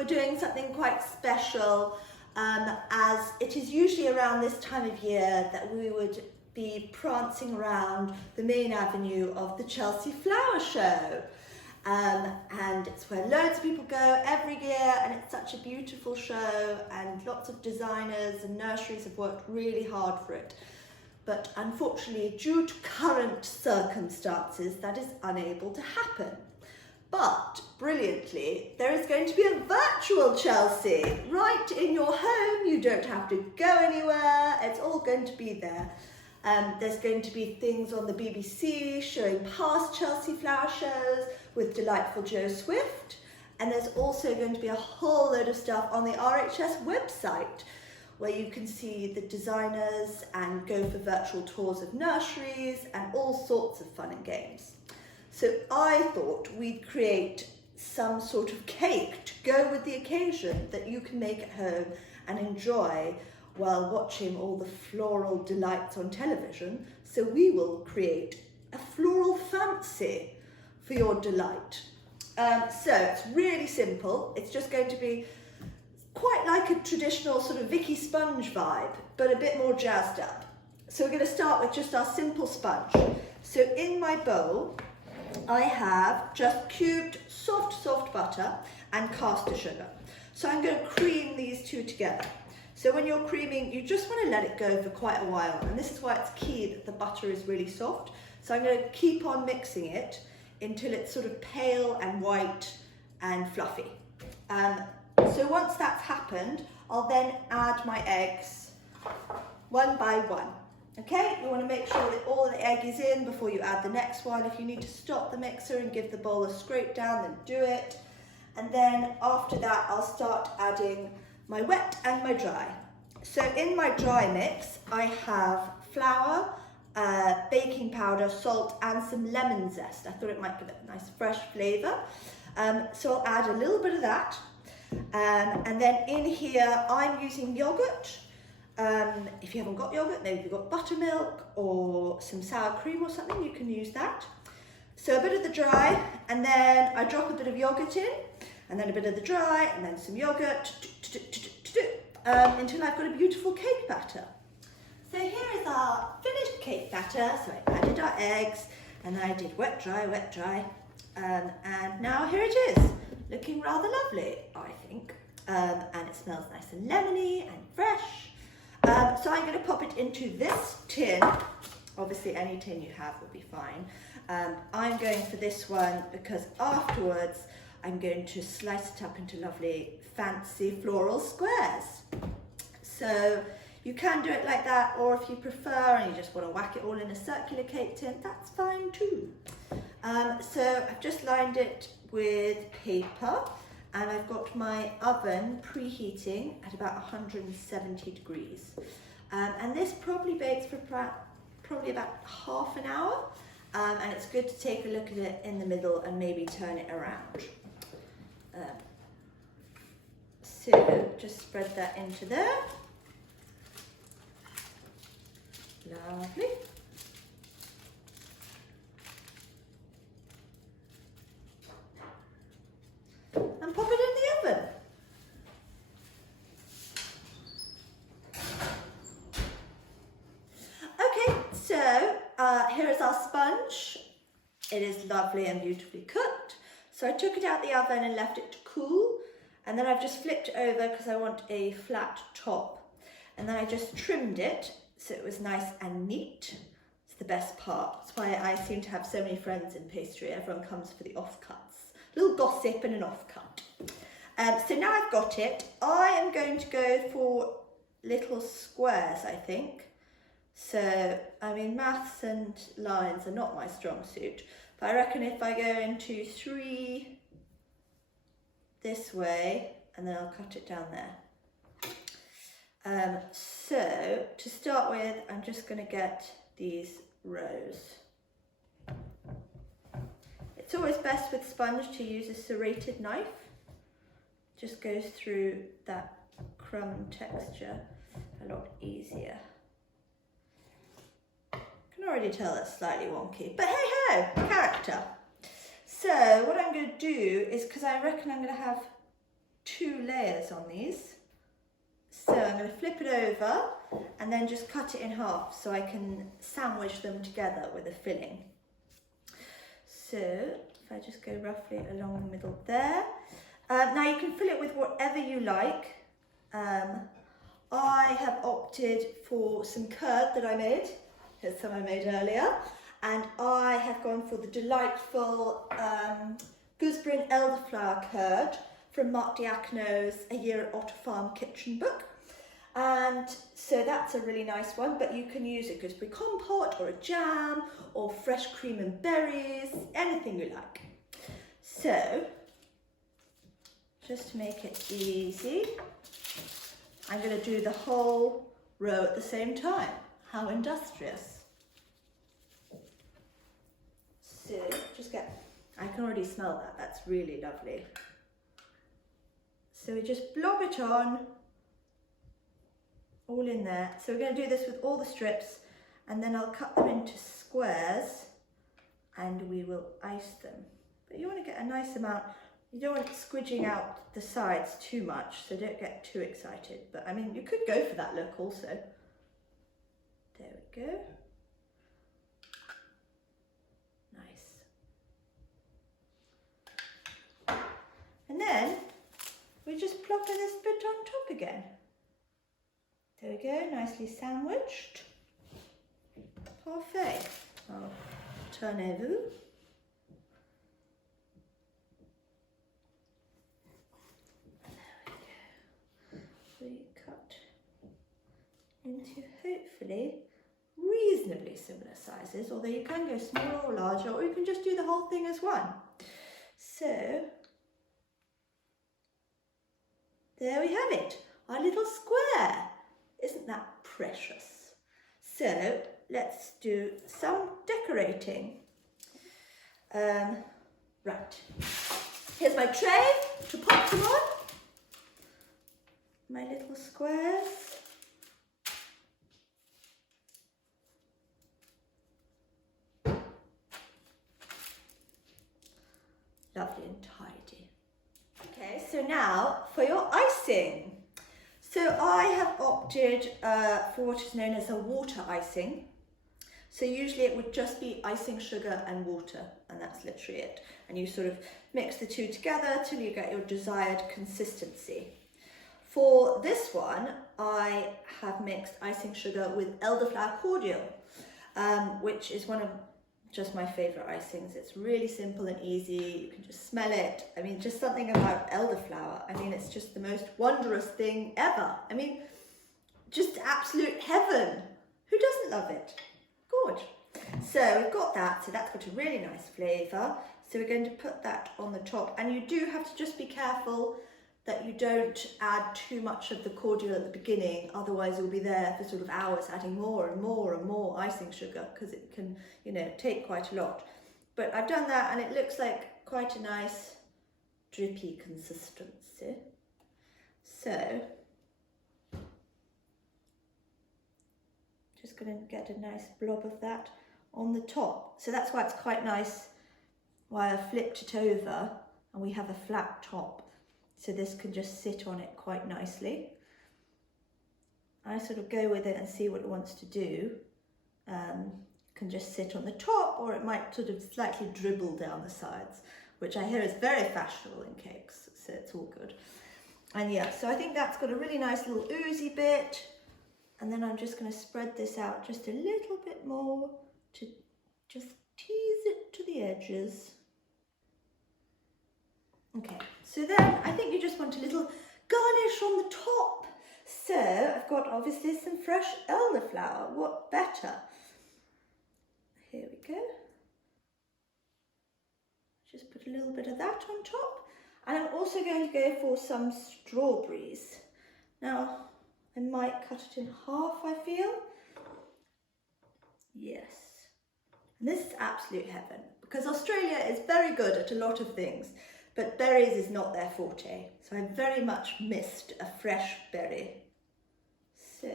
we're doing something quite special, as it is usually around this time of year that we would be prancing around the main avenue of the Chelsea Flower Show. And it's where loads of people go every year, and it's such a beautiful show, and lots of designers and nurseries have worked really hard for it. But unfortunately, due to current circumstances, that is unable to happen. But brilliantly, there is going to be a virtual Chelsea right in your home. You don't have to go anywhere. It's all going to be there. There's going to be things on the BBC showing past Chelsea flower shows with delightful Joe Swift. And there's also going to be a whole load of stuff on the RHS website where you can see the designers and go for virtual tours of nurseries and all sorts of fun and games. So I thought we'd create some sort of cake to go with the occasion that you can make at home and enjoy while watching all the floral delights on television. So we will create a floral fancy for your delight. So it's really simple. It's just going to be quite like a traditional sort of Vicky sponge vibe, but a bit more jazzed up. So we're going to start with just our simple sponge. So in my bowl, I have just cubed soft butter and caster sugar. So I'm going to cream these two together. So when you're creaming, you just want to let it go for quite a while. And this is why it's key that the butter is really soft. So I'm going to keep on mixing it until it's sort of pale and white and fluffy. So once that's happened, I'll then add my eggs one by one. Okay, you want to make sure that all the egg is in before you add the next one. If you need to stop the mixer and give the bowl a scrape down, then do it. And then after that, I'll start adding my wet and my dry. So in my dry mix, I have flour, baking powder, salt, and some lemon zest. I thought it might give it a nice fresh flavour. So I'll add a little bit of that. And then in here, I'm using yoghurt. If you haven't got yoghurt, maybe you've got buttermilk or some sour cream or something, you can use that. So a bit of the dry, and then I drop a bit of yoghurt in, and then a bit of the dry, and then some yoghurt, until I've got a beautiful cake batter. So here is our finished cake batter. So I added our eggs, and then I did wet, dry, and now here it is, looking rather lovely, I think. And it smells nice and lemony and fresh. So I'm going to pop it into this tin. Obviously any tin you have will be fine. I'm going for this one because afterwards I'm going to slice it up into lovely fancy floral squares. So you can do it like that, or if you prefer and you just want to whack it all in a circular cake tin, that's fine too. So I've just lined it with paper, and I've got my oven preheating at about 170 degrees. And this probably bakes for probably about half an hour. And it's good to take a look at it in the middle and maybe turn it around. So just spread that into there. Lovely. And pop it in the oven. Okay, so here is our sponge. It is lovely and beautifully cooked. So I took it out the oven and left it to cool, and then I've just flipped it over because I want a flat top. And then I just trimmed it so it was nice and neat. It's the best part. That's why I seem to have so many friends in pastry. Everyone comes for the offcuts. A little gossip and an offcut. So now I've got it, I am going to go for little squares, I think. So, I mean, maths and lines are not my strong suit, but I reckon if I go into 3 this way, and then I'll cut it down there. So, to start with, I'm just going to get these rows. It's always best with sponge to use a serrated knife. Just goes through that crumb texture a lot easier. I can already tell it's slightly wonky, but hey ho, character. So what I'm going to do is, because I reckon I'm going to have 2 layers on these. So I'm going to flip it over and then just cut it in half so I can sandwich them together with a filling. So if I just go roughly along the middle there. Now you can fill it with whatever you like. I have opted for some curd that I made. Here's some I made earlier. And I have gone for the delightful gooseberry and elderflower curd from Mark Diacono's A Year at Otter Farm Kitchen book. And so that's a really nice one, but you can use a gooseberry compote or a jam or fresh cream and berries, anything you like. So, just to make it easy, I'm going to do the whole row at the same time. How industrious. So, just get, I can already smell that, that's really lovely. So we just blob it on, all in there. So we're going to do this with all the strips, and then I'll cut them into squares and we will ice them. But you want to get a nice amount, you don't want it squidging out the sides too much, so don't get too excited. But I mean, you could go for that look also. There we go. Nice. And then we just plop this bit on top again. There we go, nicely sandwiched. Parfait. I'll turn over. There we go. We cut into hopefully reasonably similar sizes, although you can go smaller or larger, or you can just do the whole thing as one. So, there we have it, our little square. Isn't that precious? So let's do some decorating. Right, here's my tray to pop them on. My little squares. Lovely and tidy. Okay, so now for your icing. So I have opted for what is known as a water icing. So usually it would just be icing sugar and water, and that's literally it. And you sort of mix the two together till you get your desired consistency. For this one, I have mixed icing sugar with elderflower cordial, which is one of just my favourite icings. It's really simple and easy. You can just smell it. I mean, just something about elderflower. I mean, it's just the most wondrous thing ever. I mean, just absolute heaven. Who doesn't love it? Good. So we've got that. So that's got a really nice flavour. So we're going to put that on the top. And you do have to just be careful that you don't add too much of the cordial at the beginning, otherwise you'll be there for sort of hours adding more and more and more icing sugar, because it can, you know, take quite a lot. But I've done that and it looks like quite a nice drippy consistency. So just going to get a nice blob of that on the top. So that's why it's quite nice why I flipped it over and we have a flat top. So this can just sit on it quite nicely. I sort of go with it and see what it wants to do. Can just sit on the top, or it might sort of slightly dribble down the sides, which I hear is very fashionable in cakes, so it's all good. And yeah, so I think that's got a really nice little oozy bit. And then I'm just going to spread this out just a little bit more to just tease it to the edges. Okay, so then I think you just want a little garnish on the top. So I've got obviously some fresh elderflower. What better? Here we go. Just put a little bit of that on top. And I'm also going to go for some strawberries. Now, I might cut it in half, I feel. Yes. And this is absolute heaven, because Australia is very good at a lot of things. But berries is not their forte, so I very much missed a fresh berry. So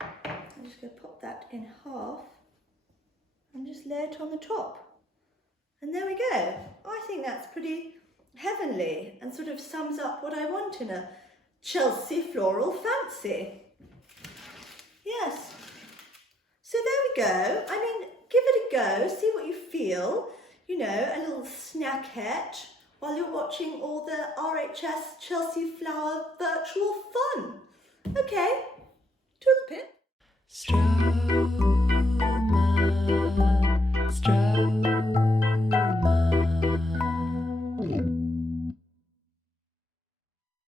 I'm just going to pop that in half and just lay it on the top. And there we go. I think that's pretty heavenly and sort of sums up what I want in a Chelsea floral fancy. Yes. So there we go. I mean, give it a go, see what you feel. You know, a little snackette while you're watching all the RHS Chelsea Flower virtual fun. Okay, toodlepip.